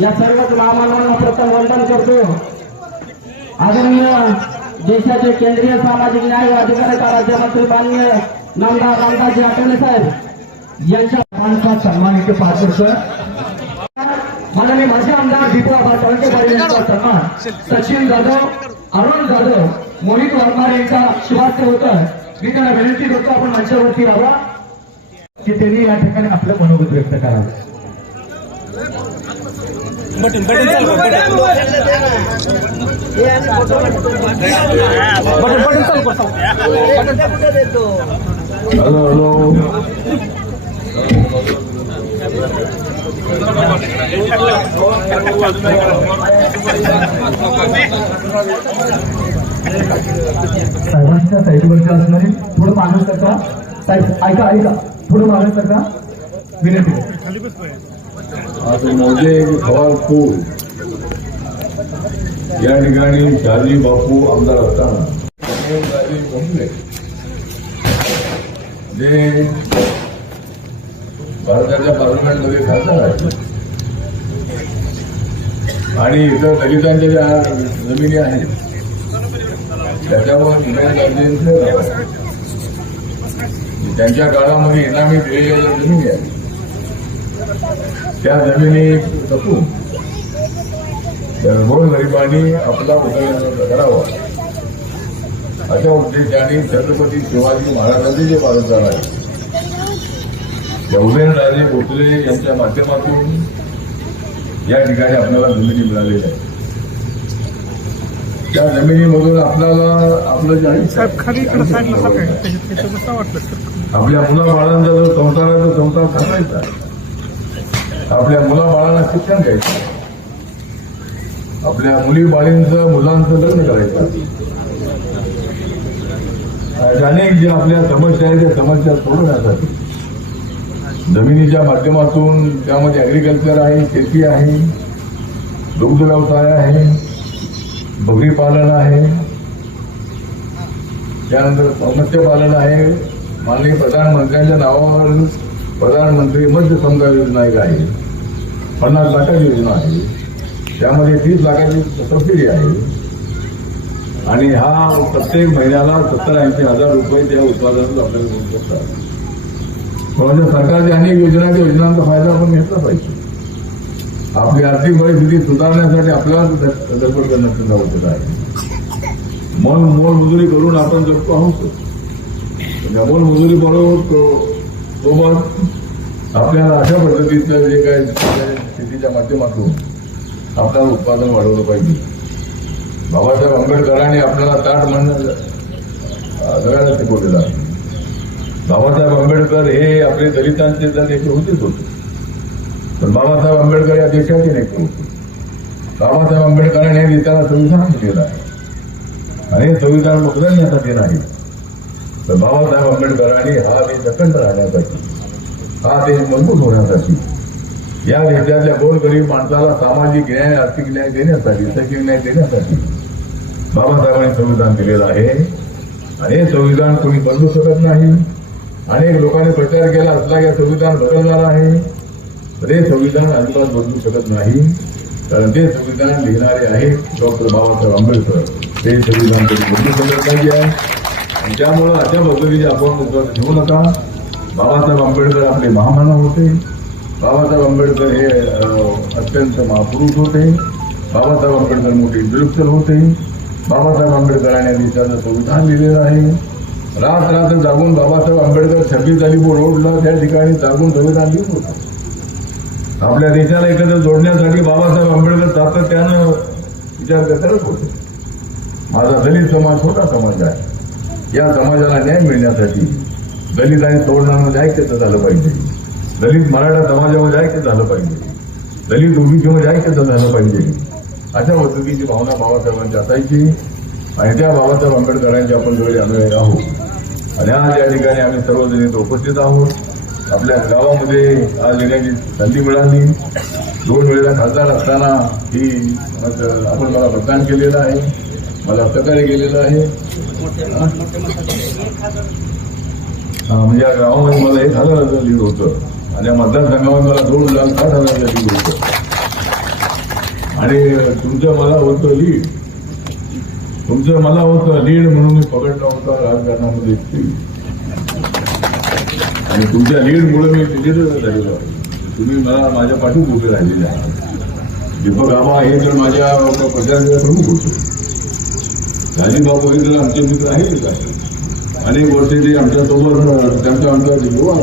या सर्वच महामानवांना प्रथम वंदन करतो. आदरणीय देशाचे केंद्रीय सामाजिक न्याय व अधिकारिता राज्यमंत्री माननीय नामदार रामदासजी आठवले साहेब यांच्या माणसा सन्मानित पाहतो सर माननीय माझे आमदार दीपा टळके पाटील यांचा सन्मान. सचिन जाधव अरुण जाधव मोहित वर्मा यांचा शुभार्थ होतं मी त्यांना विनंती करतो आपण मंचावरती यावा. की त्यांनी या ठिकाणी आपलं मनोगत व्यक्त करावं. हॅलो हॅलो साहेबांच्या साईडवरच्या असणारी थोडं मागं करता. साहेब ऐका ऐका. थोडं मागं करता. विनंती आज मोजे पूल या ठिकाणी शाजी बापू आमदार असताना. जे भारताच्या पार्लमेंटमध्ये खासदार आहेत. आणि इतर दलितांच्या ज्या जमिनी आहेत त्याच्यावर इंदिराजींचं नाव त्यांच्या काळामध्ये इनामी दिलेल्या ज्या जमिनी आहेत त्या जमिनी जपून गोरगरिबांनी आपला उदरनिर्वाह करावा अशा उद्देशाने छत्रपती शिवाजी महाराजांचे जे पालनदार आहे त्या उदयनराजे भोसले यांच्या माध्यमातून या ठिकाणी आपल्याला जमिनी मिळालेल्या आहेत त्या जमिनीमधून आपल्याला आपलं जे आहे, आपल्या मुलाबाळांचा जो संसार आहे तो संसार थांबायचा आहे. आपल्या मुलाबाळांना शिक्षण घ्यायचं. आपल्या मुली बाळींचं मुलांचं लग्न करायचं. अनेक ज्या आपल्या समस्या आहेत त्या समस्या सोडवण्यासाठी. जमिनीच्या माध्यमातून त्यामध्ये ॲग्रिकल्चर आहे शेती आहे दुग्ध व्यवसाय आहे बकरी पालन आहे. त्यानंतर मत्स्यपालन आहे. माननीय प्रधानमंत्र्यांच्या नावावर प्रधानमंत्री मध्य समजा योजना एक आहे. पन्नास लाखाची योजना आहे. त्यामध्ये तीस लाखाची सबसिडी आहे. आणि हा प्रत्येक महिन्याला सत्तर ऐंशी हजार रुपये त्या उत्पादनातून आपल्याला मिळू शकतात. म्हणजे सरकारच्या अनेक योजना त्या योजनांचा फायदा आपण घेतला पाहिजे. आपली आर्थिक परिस्थिती सुधारण्यासाठी आपल्याला धडपड करणं सुद्धा आवश्यक आहे. मन मोलमजुरी करून आपण जगतो आहोत. म्हणजे मोलमजुरी बरोबर सोबत आपल्याला अशा पद्धतीचं जे काय शेतीच्या माध्यमातून आपल्याला उत्पादन वाढवलं पाहिजे. बाबासाहेब आंबेडकरांनी आपल्याला ताट म्हणणं जगायला शिकवलेलं आहे. बाबासाहेब आंबेडकर हे आपले दलितांचे जर नेते होतेच होते. पण बाबासाहेब आंबेडकर या देशाचे नेते होते. बाबासाहेब आंबेडकरांनी हे देशाला संविधान दिलेलं आहे. आणि हे संविधान बदलण्यासाठी नाही. तर बाबासाहेब आंबेडकरांनी हा देश अखंड राहण्यासाठी हा देश मजबूत होण्यासाठी या देशातल्या गोरगरीब माणसाला सामाजिक न्याय आर्थिक न्याय देण्यासाठी शैक्षणिक न्याय देण्यासाठी बाबासाहेबांनी संविधान दिलेलं आहे. आणि हे संविधान कोणी बदलू शकत नाही. अनेक लोकांनी प्रचार केला असला की संविधान बदलणार आहे. तर हे संविधान अजिबात बदलू शकत नाही. कारण ते संविधान लिहिणारे आहेत डॉक्टर बाबासाहेब आंबेडकर. ते संविधान कधी बदलू शकत नाही आहे त्यामुळं अशा पद्धतीने आपण विश्वास घेऊ नका. बाबासाहेब आंबेडकर आपले महामानव होते. बाबासाहेब आंबेडकर हे अत्यंत महापुरुष होते. बाबासाहेब आंबेडकर मोठे इंटेलेक्च्युअल होते. बाबासाहेब आंबेडकरांनी देशाचं संविधान लिहिलेलं आहे. रात रात्र जागून बाबासाहेब आंबेडकर छब्बीस अलीपूर रोडला त्या ठिकाणी जागून संविधान लिहित होतं. आपल्या देशाला एकत्र जोडण्यासाठी बाबासाहेब आंबेडकर सातत्यानं विचार करत होते. माझा दलित समाज छोटा समाज आहे. या समाजाला न्याय मिळण्यासाठी दलित आणि सवर्णांमध्ये ऐक्यता झालं पाहिजे. दलित मराठा समाजामध्ये ऐक्य झालं पाहिजे. दलित ओबीसीमध्ये ऐक्यता झालं पाहिजे. अशा पद्धतीची भावना बाबासाहेबांची असायची. आणि त्या बाबासाहेब आंबेडकरांची आपण जवळ अनुयायी आहोत आणि आज या ठिकाणी आम्ही सर्वजण इथं उपस्थित आहोत. आपल्या गावामध्ये आज येण्याची संधी मिळाली. दोन वेळेला खासदार असताना ही आपण मला मतदान केलेलं आहे. मला प्रकारे गेलेलं आहे? हा, म्हणजे या गावामध्ये मला एक हजाराचं लीड होतं. आणि या मतदारसंघामध्ये मला दोन लाख आठ हजाराचं लीड होतं. आणि तुमचं मला होतं लीड तुमचं मला होतं लीड म्हणून मी पकडला होता राजकारणामध्ये आणि तुमच्या लीडमुळे मी लीडर झालेलो तुम्ही मला माझ्या पाठीत उभे राहिलेले आहात. दीपक आबा हे तर माझ्या प्रचाराचे प्रमुख होते. हे तर आमचे मित्र आहेच आहे अनेक वर्षे ते आमच्यासोबत त्यांचा आमचा युवा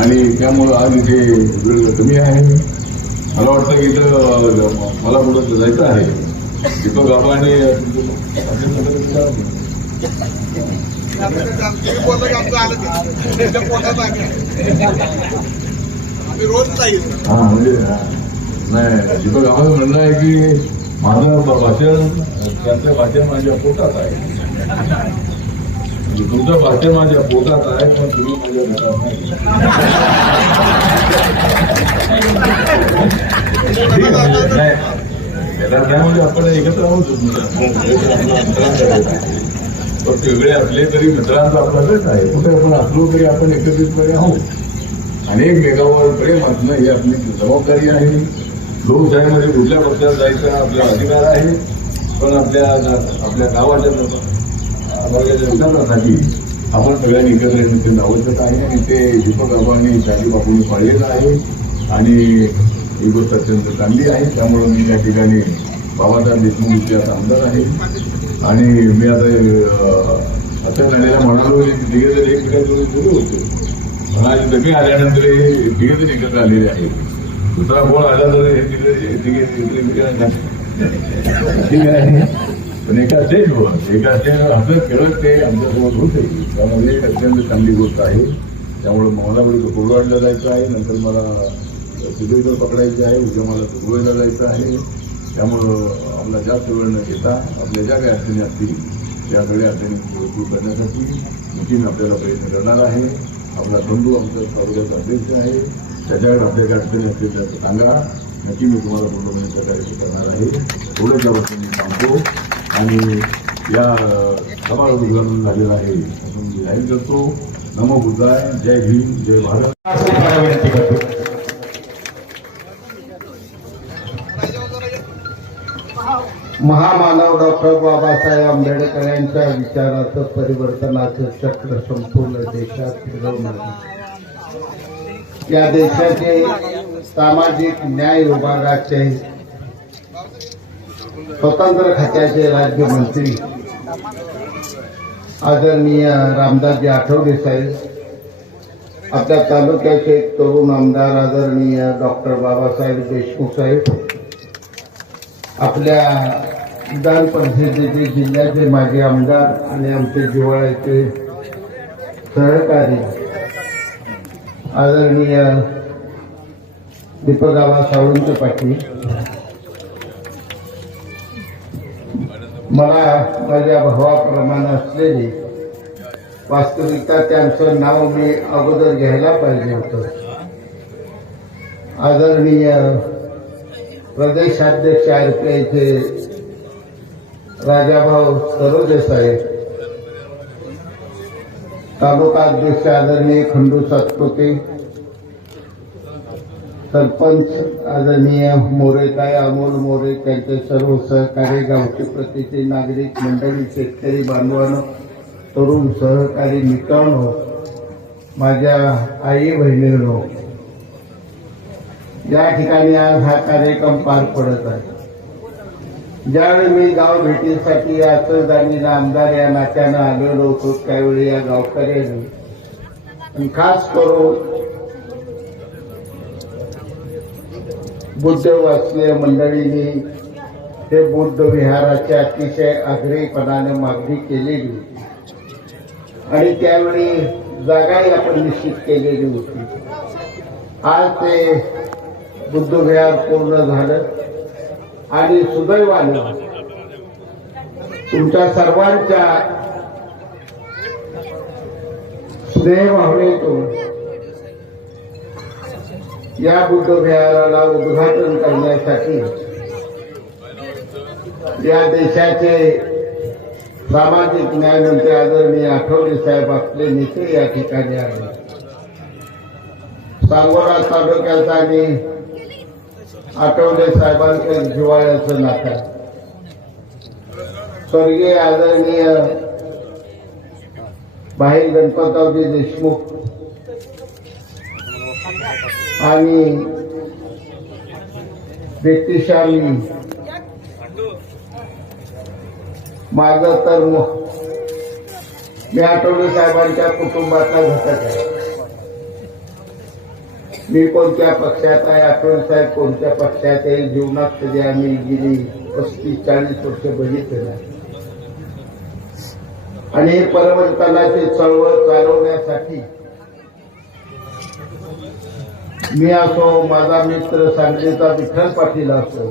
आणि त्यामुळं आज इथे वेळ कमी आहे. मला वाटतं की इथं मला कुठं जायचं आहे. दीपक रोज जाईल. हा म्हणजे नाही दीपक आबाचं म्हणणं आहे की माझं भाषण त्यांचं भाषण माझ्या पोटात आहे. तुमचं भाषण माझ्या पोटात आहे पण तुम्ही माझ्या घरात नाही. म्हणजे नाही. त्यामध्ये म्हणजे आपण एकत्र आहोत फक्त वेगळे असले तरी मित्रांचा आपला गट आहे. कुठे आपण असलो तरी आपण एकत्रितपणे आहोत. अनेक मेगावर प्रेम असणं ही आपली जबाबदारी आहे. लोकशाहीमध्ये कुठल्या पक्षात जायचा आपला अधिकार आहे पण आपल्या आपल्या गावाच्या विकासासाठी आपण सगळ्यांनी एकत्र येणं अत्यंत आवश्यक आहे आणि ते दीपक बाबांनी शाजी बापूंनी पाळलेलं आहे. आणि ही गोष्ट अत्यंत चांगली आहे. त्यामुळे मी या ठिकाणी बाबासाहेब देशमुख इतिहास आमदार आहे. आणि मी आता अं, असं म्हणालो की तिघे जर एकमेकांजवळ गेले होते. पण आज तुम्ही आल्यानंतर हे तिघे जण एकत्र आलेले आहेत. दुसरा कोण आला तर हे नाही. ठीक आहे. पण एका स्टेजवर हो, एका स्टेजवर हसत खेळत ते आमच्यासोबत होते. त्यामुळे एक अत्यंत चांगली गोष्ट आहे. त्यामुळे मला वेळी कोरवाडला जायचं आहे. नंतर मला सिद्धेश्वर पकडायचं आहे. उद्या मला दुबईला जायचं आहे. त्यामुळं आम्हाला जास्त वेळ न घेता आपल्या ज्या काही अडचणी असतील त्या अडचणी दूर करण्यासाठी नितीन आपल्याला प्रयत्न करणार आहे. आपला बंधू आमचा तालुक्याचा अध्यक्ष आहे. त्याच्याकडे आपल्या ज्या अडचणी असतील तर सांगा. नक्की मी तुम्हाला पूर्णपणे सहकार्य करणार आहे. एवढंच त्या मी सांगतो. आणि या समारोह उद्घाटन झालेलं आहे असं मी जाहीर करतो. नमो बुद्धाय. जय भीम. जय भारत. विनंती करतो महामानव डॉक्टर बाबासाहेब आंबेडकर यांच्या विचाराचं परिवर्तनाचं चक्र संपूर्ण देशात फिरवणार या देशाचे सामाजिक न्याय विभागाचे स्वतंत्र खात्याचे राज्यमंत्री आदरणीय रामदासजी आठवले साहेब आपल्या तालुक्याचे तरुण आमदार आदरणीय डॉक्टर बाबासाहेब देशमुख साहेब आपल्या विधान परिषदेचे जिल्ह्याचे माजी आमदार आणि आमचे जिव्हाळ्याचे सहकारी आदरणीय दीपगावा सावंत पाटील. मला माझ्या भावाप्रमाणे असलेली वास्तविकता त्यांचं नाव मी अगोदर घ्यायला पाहिजे होतं. आदरणीय प्रदेशाध्यक्ष आर पी आयचे राजाभाऊ सरोदेसाहेब तालुका अध्यक्ष आदरणीय खंडू सातपुते सरपंच आदरणीय मोरेताई अमोल मोरे त्यांचे सर्व सहकारी गावचे प्रतिनिधी नागरिक मंडळी शेतकरी बांधवांनो तरुण सहकारी मित्रांनो माझ्या आई बहिणींनो या ठिकाणी आज हा कार्यक्रम पार पडत आहे. ज्यावेळी मी गाव भेटीसाठी आचरदानी आमदार या नात्यानं आलेलो होतो त्यावेळी या गावकऱ्यांनी. आणि खास करून बुद्ध वाचले मंडळींनी हे बुद्ध विहाराची अतिशय आग्रहीपणाने मागणी केलेली आणि त्यावेळी जागाही आपण निश्चित केलेली होती. आज ते बुद्ध विहार पूर्ण झालं. आणि सुदैवानं तुमच्या सर्वांच्या स्नेहभावनेतून या बुद्ध विहाराला उद्घाटन करण्यासाठी या देशाचे सामाजिक न्यायमंत्री आदरणीय आठवले साहेब आपले नेते या ठिकाणी आले सांगोला तालुक्याचा आणि आठवले साहेबांच्या जिवाळ्याचं नातं. स्वर्गीय आदरणीय भाई गणपतरावजी देशमुख आणि व्यक्तिशाली माझं तर म- मी आठवले साहेबांच्या कुटुंबाचा घटक आहे. मी कोणत्या पक्षात आहे? आठवण साहेब कोणत्या पक्षात आहे? जीवनात कधी आम्ही गेली? पस्तीस चाळीस वर्ष बघितले. नाही आणि हे परमंतनाची चळवळ चालवण्यासाठी मी असो माझा मित्र सांगलीचा विठ्ठल पाटील असो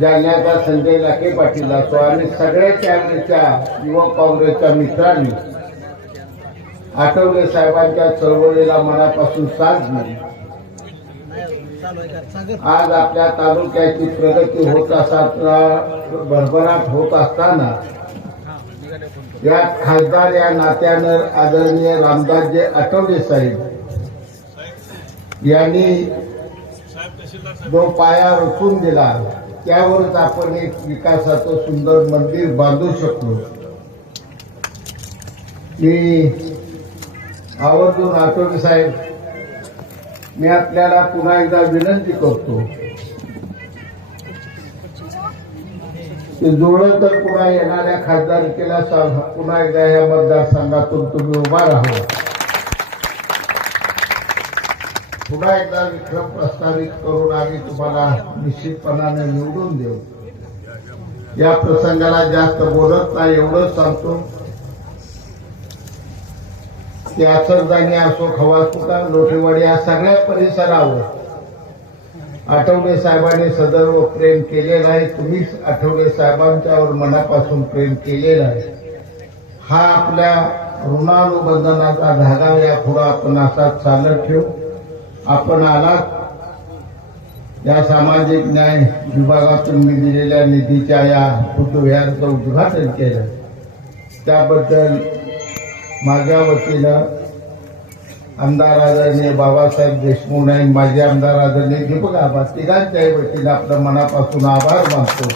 जालन्याचा संजय लाखे पाटील असो आणि सगळ्या त्यावेळेच्या युवक काँग्रेसच्या मित्रांनी आठवले साहेबांच्या चळवळीला मनापासून साथ झाली आज आपल्या तालुक्याची प्रगती होत असताना भरभराट होत असताना या खासदार या नात्यानं आदरणीय रामदासजी आठवले साहेब यांनी जो पाया रोखून दिला त्यावरच आपण एक विकासाचं सुंदर मंदिर बांधू शकलो. मी आवर्जून आठवले साहेब मी आपल्याला पुन्हा एकदा विनंती करतो. की जुळलं तर पुन्हा येणाऱ्या खासदारकीला पुन्हा एकदा या मतदारसंघातून तुम्ही उभा राहा. पुन्हा एकदा विक्रम प्रस्तावित करून आम्ही तुम्हाला निश्चितपणाने निवडून देऊ. या प्रसंगाला जास्त बोलत नाही एवढंच सांगतो. ते आचरदानी असो खवासपुटा लोटेवाडी या सगळ्या परिसरावर आठवले साहेबांनी सदैव प्रेम केलेलं आहे. तुम्हीच आठवले साहेबांच्यावर मनापासून प्रेम केलेलं आहे. हा आपल्या ऋणानुबंधनाचा धागा यापुढे आपण असा चालत ठेवू. आपण आलात. या सामाजिक न्याय विभागातून मी दिलेल्या निधीच्या या पुतव्याचं उद्घाटन केलं. त्याबद्दल माझ्या वतीनं आमदार आदरणीय बाबासाहेब देशमुख आणि माजी आमदार आदरणीय दीपक आबा तिघांच्याही वतीनं आपलं मनापासून आभार मानतो.